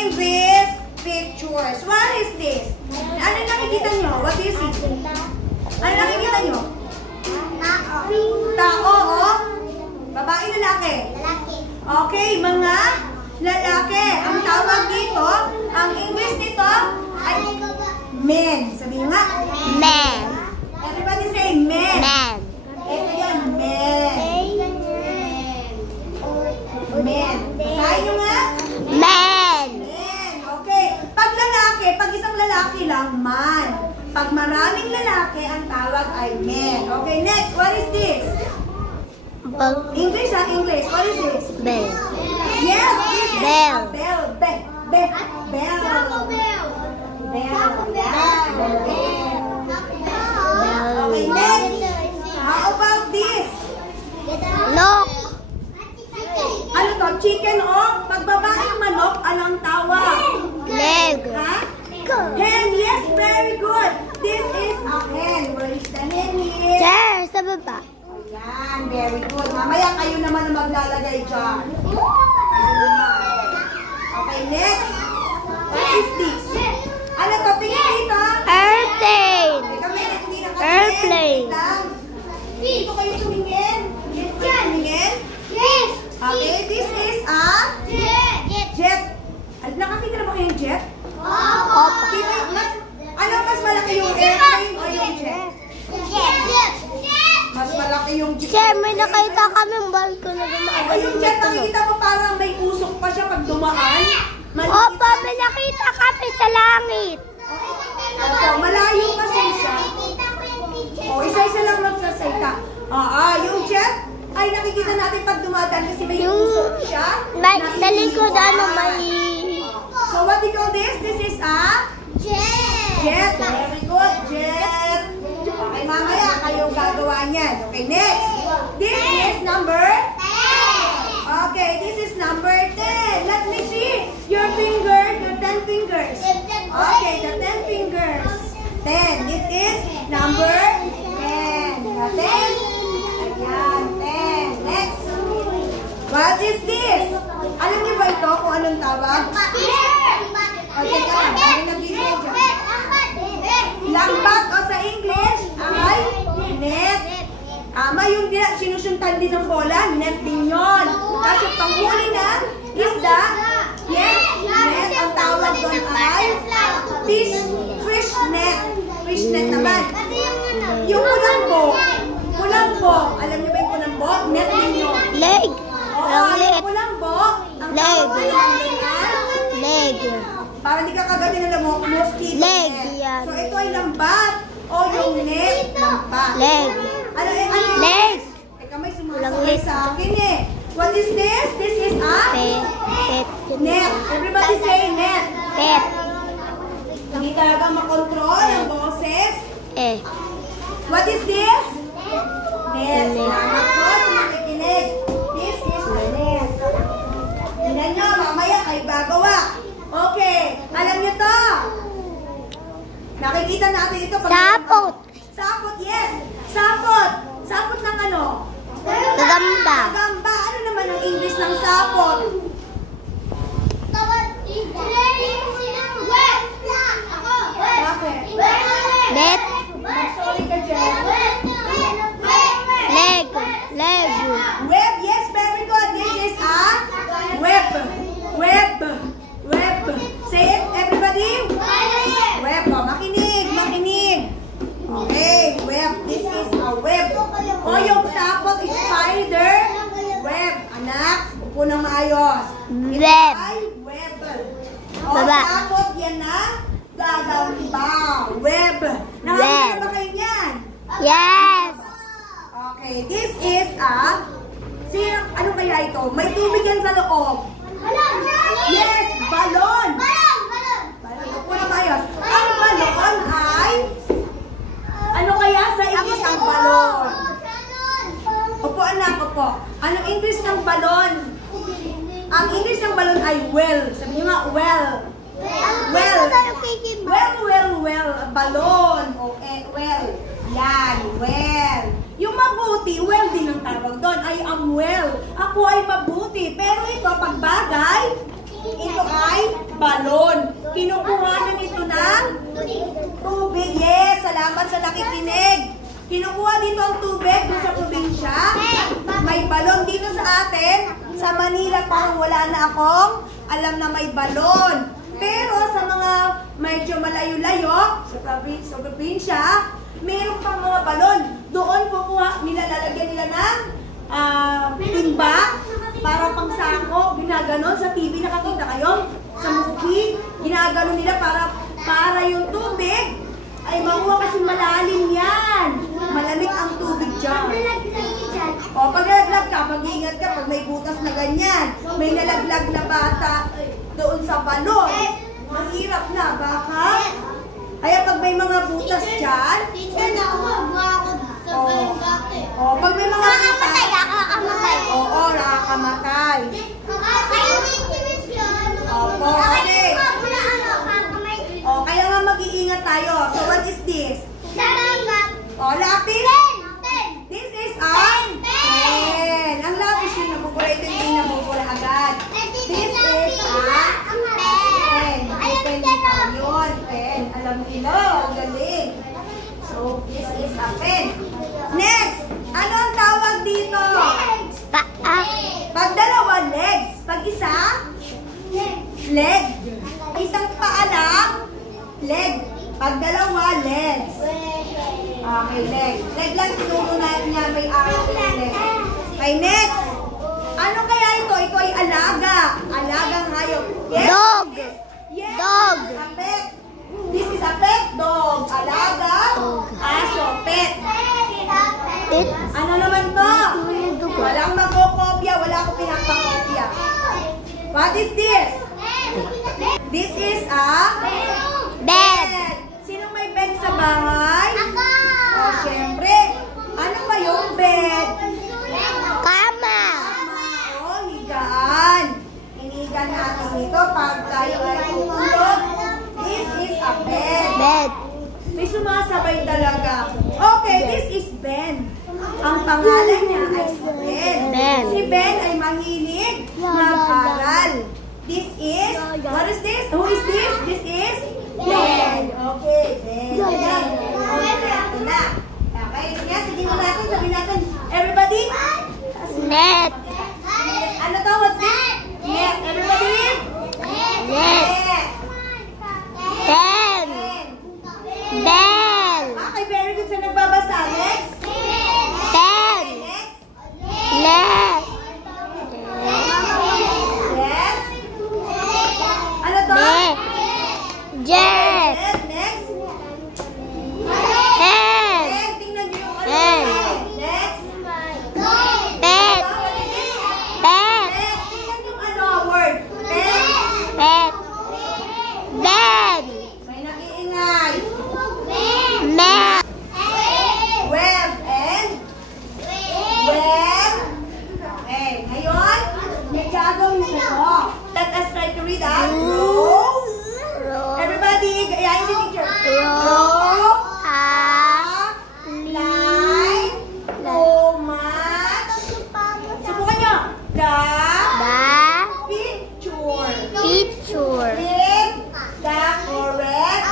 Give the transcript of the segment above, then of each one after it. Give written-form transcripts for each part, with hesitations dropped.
in these pictures. What is this? Ano nakikita nyo? What do you see? Ano nakikita nyo? Tao o? Babae, lalaki? Lalaki. Okay, mga lalaki. Ang tawag dito, ang English nito ay men. Sabihin nga. Men. Everybody say men. Men. Ito yan, men. Men. Sahin nyo nga? Men. Men. Okay. Pag lalaki, pag isang lalaki lang, man. Pag maraming lalaki, ang tawag ay men. Okay, next. What is this? English, English. What is this? Bell. Yes, this is Bell. a bell. Bell. Okay, next. How about this? Look. Ano to? Chicken o? Pag babaeng manok, ano ang tawag? Leg. Ha? Hen. Yes, very good. This is a hen. Where is the hen here? Chair sa baba. Ayan, very good. Mamaya kayo naman ang maglalagay dyan. Okay, next. What is this? Ano to? Tingnan dito. Airplane. Airplane. Dito kayo tumingin. Tumingin. Yes. Okay, this is a jet. Nakakita na ba kayong jet? Opa. Ano mas malaki yung airplane o yung jet? Mas malaki yung jet. Chair, may nakita kaming barko na dumaan. O yung jet, nakikita mo parang may usok pa siya pag dumaan. Opa, may nakita kami sa langit. Opo, malayo kasi siya. O, isa-isa lang magsasalita. Yung jet ay nakikita natin pag dumadaan kasi may usok siya. Sa likod, ano, may... So, what do you call this? This is a jet. Very good, jet. Okay, mamaya kayong gagawa niyan. Okay, next. This is number 10. Okay, this is number 10. Let me see your finger, your 10 fingers. Okay, the 10 fingers. 10. This is number 10. The 10. Ayan, 10. Next. What is this? Alam niyo ba ito kung anong tawag? Okay, ano nandito dyan? Lambat o sa English ay net. Tama yung sinusuntan din ng bola, net din yun. Kasi panghuli ng isda, yes, net. Ang tawag doon ay fish net. Fish net naman. Yung pulambo, alam niyo ba yung pulambo? Net din yun. Leg. Yung pulambo, ang tawag ay Leg. para hindi ka kagatin ng mosquito. Leg, yan. So, ito ay lambat o yung net. Lambat. Leg. Ano? Leg. Teka, may sumasakay sa akin eh. What is this? This is a Pet. net. Everybody say net. Pet. Hindi talaga makontrol ang boses. What is this? Net. Salamat po sa nakikinig. This is a net. Tingnan nyo, mamaya kayo gagawa. Okay, alam nyo to. Nakikita natin ito. Sapot. Sapot, yes. Sapot. Sapot ng ano? Gagamba. Gagamba. Ano naman ang English ng sapot? Bakit? Bet. Sorry ka dyan. Leg. Web, yes, very good. This is a web. Say it, everybody. Web, makinig. Okay, web. This is a web. O yung sapot is spider. Web, anak. Upo ng maayos. Web. Ay, web. O Baba. sapot, yan na. Gagamba. Web. Nakakita ba kayo niyan? Yes. Okay, this is a... ano kaya ito? May tubig yan sa loob. Yes, balon. Upo na maayos. Ang balon ay... Ano kaya sa English ang balon? Opo anak, opo. Anong English ng balon? Ang English ng balon ay well. Sabi nyo nga, well. Well. Balon. Well. Yan, well. Yung mabuti, well din ang tawag doon. I am well. Ako ay mabuti. Pero ito, pag bagay, ito ay balon. Kinukuha na nito ng tubig. Yes, salamat sa nakikinig. Kinukuha dito ang tubig doon sa probinsya. May balon dito sa atin. Sa Manila parang wala na akong alam na may balon. Pero sa mga medyo malayo-layo, sa probinsya, mayroon pang mga balon. Doon kukuha, nilalagyan nila ng timba para pang sako. Ginaganon sa TV, nakakita kayo? Sa movie, ginaganon nila para yung tubig ay makuha kasi malalim yan. Malamig ang tubig dyan. O, pag nalaglag ka, mag-iingat ka pag may butas na ganyan. May nalaglag na bata doon sa balon. Mahirap na, baka? Kaya pag may mga butas dyan, pag may mga butas, oo, nakakamatay. Opo, okay. O, kaya nga mag-iingat tayo. So, what is this? O, lapis? This is a pen. Ang lapis yung nabubura, ito yung nabubura agad. This is a pen. May pen dito. Yun, pen. Alam nila, ang galing. So, this is a pen. Next, ano ang tawag dito? Pag dalawa, legs. Pag isa, leg. Isang paa lang, leg. Pag dalawa, legs. Okay, leg. Leg lang tinutunan niya, may araw ng leg. Okay, next. Ano kaya ito? Ito ay alaga. Alagang hayop. Yes? Dog. Yes. Dog. A pet. This is a pet dog. Alaga. Aso. Pet. Ano naman to? Walang magkokopya. Wala akong pinapakopya. What is this? This is a Bed. Sinong may bed sa bahay? O, syempre. Ano ba yung bed? Kama. O, higaan. Hinihigan natin ito pag tayo ay tutulog. This is a bed. Bed. May sumasabay talaga. Okay, this is Ben. Ang pangalan niya ay si Ben. Ben. Si Ben ay mahilig mag-aral. This is, what is this? Who is this? This is Ben. Okay, Ben. Yan. Ito na. Okay, sige na natin. Sabihin natin, everybody? Net. Ano to? What's this? Net. Everybody? Net. Pen. Bell. Okay, very good sa nagbabasa. Next. Pen. Next. Net. Yes. Ano to? Net. Jet. Next. Pen. Tingnan niyo yung Pen. Next. Pet. Pet. Tingnan yung word. Pen. Pet. Bed. May nag-iingay. Mat. Web and web. Okay, ngayon, may gagawin ito. Let us try to read that. Row. Everybody, gayahin si teacher. Row. Line. Too much. Subukan nyo. Picture. Picture. With the correct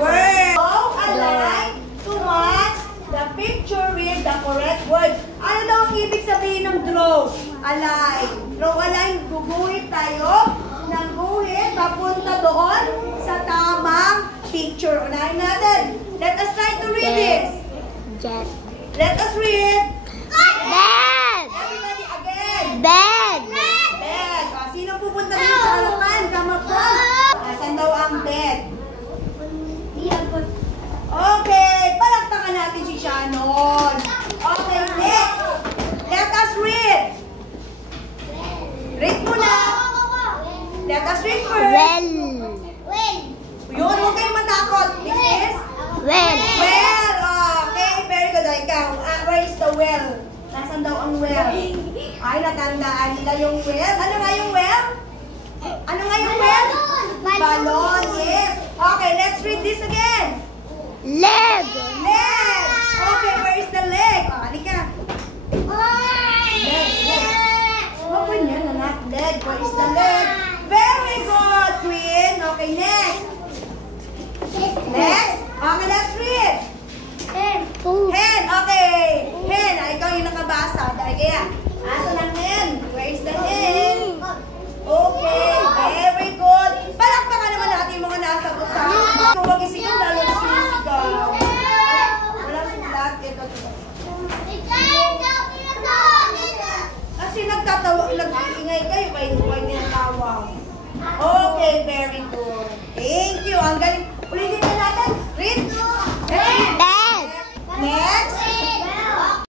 word. Draw a line to match the picture with the correct word. Ano daw ang ibig sabihin ng draw? A line. Draw a line. Guguhit tayo ng guhit papunta doon sa tamang picture. Unahin natin. Let us try to read this. Jet. Let us read. Bed. Everybody again. Bed. Bed. O, sino pupunta dito sa harapan? Come up front. Asan daw ang bed? Okay, palakpakan natin si Shannon. Okay, next. Let us read. Read muna. Let us read first. Well. Yun, huwag kayong matakot. This is Well. well. Okay, very good. Ikaw, where is the well? Nasaan daw ang well? Ay, natandaan nila yung well. Ano nga yung well? Ano nga yung well? Balon, yes. Okay, let's read this again. Leg. Leg. Okay, where is the leg? O, halika. Leg. Huwag mo niya, anak. Leg. Where is the leg? Very good, Queen. Okay. Hen, ikaw yung nakabasa. Dahil kaya.